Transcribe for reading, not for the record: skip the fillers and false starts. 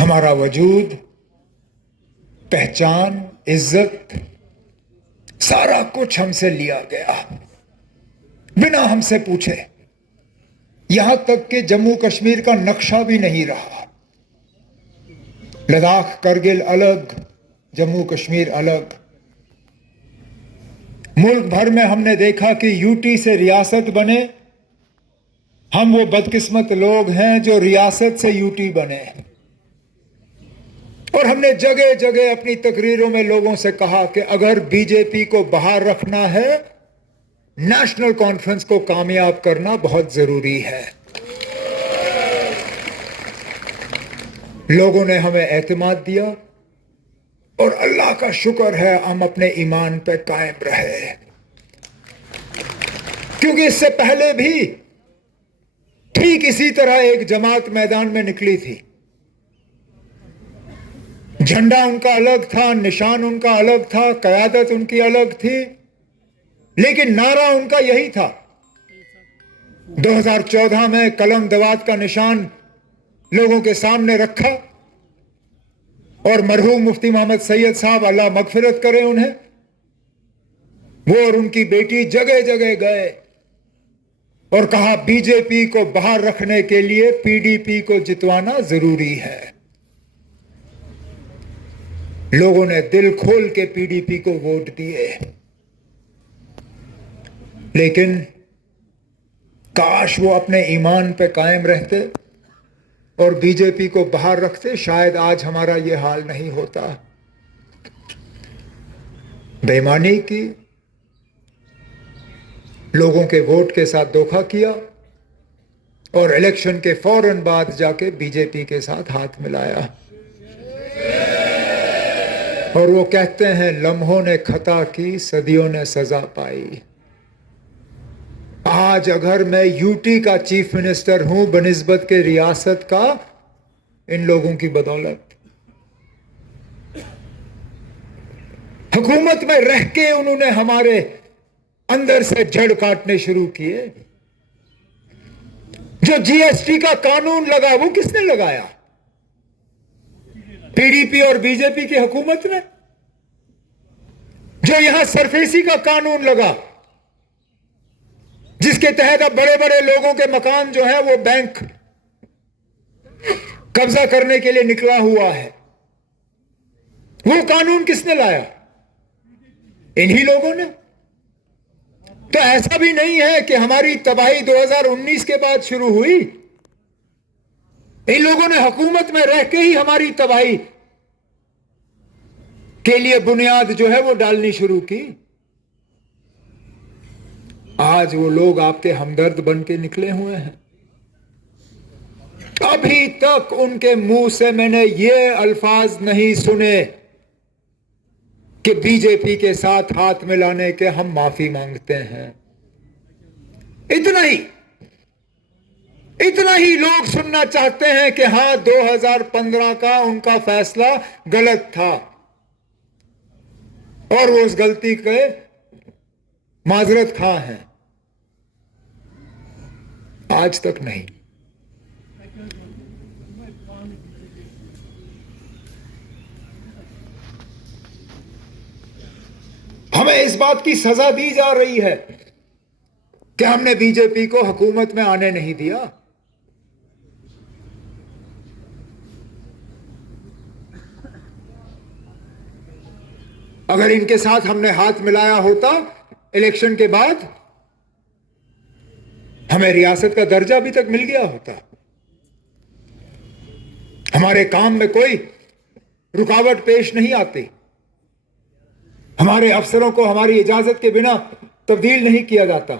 हमारा वजूद, पहचान, इज्जत, सारा कुछ हमसे लिया गया बिना हमसे पूछे। यहां तक कि जम्मू कश्मीर का नक्शा भी नहीं रहा। लद्दाख, करगिल अलग, जम्मू कश्मीर अलग। मुल्क भर में हमने देखा कि यूटी से रियासत बने। हम वो बदकिस्मत लोग हैं जो रियासत से यूटी बने। और हमने जगह जगह अपनी तकरीरों में लोगों से कहा कि अगर बीजेपी को बाहर रखना है, नेशनल कॉन्फ्रेंस को कामयाब करना बहुत जरूरी है। लोगों ने हमें एतमाद दिया और अल्लाह का शुक्र है हम अपने ईमान पे कायम रहे, क्योंकि इससे पहले भी ठीक इसी तरह एक जमात मैदान में निकली थी। झंडा उनका अलग था, निशान उनका अलग था, क़यादत उनकी अलग थी, लेकिन नारा उनका यही था। 2014 में कलम दवात का निशान लोगों के सामने रखा और मरहूम मुफ्ती मोहम्मद सैयद साहब, अल्लाह मगफिरत करे उन्हें, वो और उनकी बेटी जगह जगह गए और कहा बीजेपी को बाहर रखने के लिए पीडीपी को जितवाना जरूरी है। लोगों ने दिल खोल के पीडीपी को वोट दिए, लेकिन काश वो अपने ईमान पे कायम रहते और बीजेपी को बाहर रखते, शायद आज हमारा ये हाल नहीं होता। बेईमानी की, लोगों के वोट के साथ धोखा किया और इलेक्शन के फौरन बाद जाके बीजेपी के साथ हाथ मिलाया। और वो कहते हैं लम्हों ने खता की, सदियों ने सजा पाई। आज अगर मैं यूटी का चीफ मिनिस्टर हूं बनिस्बत के रियासत का, इन लोगों की बदौलत। हुकूमत में रह के उन्होंने हमारे अंदर से जड़ काटने शुरू किए। जो जीएसटी का कानून लगा वो किसने लगाया? पीडीपी और बीजेपी की हुकूमत ने। जो यहां सरफेसी का कानून लगा, जिसके तहत अब बड़े बड़े लोगों के मकान जो है वो बैंक कब्जा करने के लिए निकला हुआ है, वो कानून किसने लाया? इन्हीं लोगों ने। तो ऐसा भी नहीं है कि हमारी तबाही 2019 के बाद शुरू हुई। इन लोगों ने हुकूमत में रह के ही हमारी तबाही के लिए बुनियाद जो है वो डालनी शुरू की। आज वो लोग आपके हमदर्द बन के निकले हुए हैं। अभी तक उनके मुंह से मैंने ये अल्फाज नहीं सुने कि बीजेपी के साथ हाथ मिलाने के हम माफी मांगते हैं। इतना ही लोग सुनना चाहते हैं कि हां 2015 का उनका फैसला गलत था और वो उस गलती के माजरत खां हैं। आज तक नहीं। हमें इस बात की सजा दी जा रही है कि हमने बीजेपी को हुकूमत में आने नहीं दिया। अगर इनके साथ हमने हाथ मिलाया होता इलेक्शन के बाद, हमें रियासत का दर्जा अभी तक मिल गया होता। हमारे काम में कोई रुकावट पेश नहीं आती। हमारे अफसरों को हमारी इजाजत के बिना तब्दील नहीं किया जाता।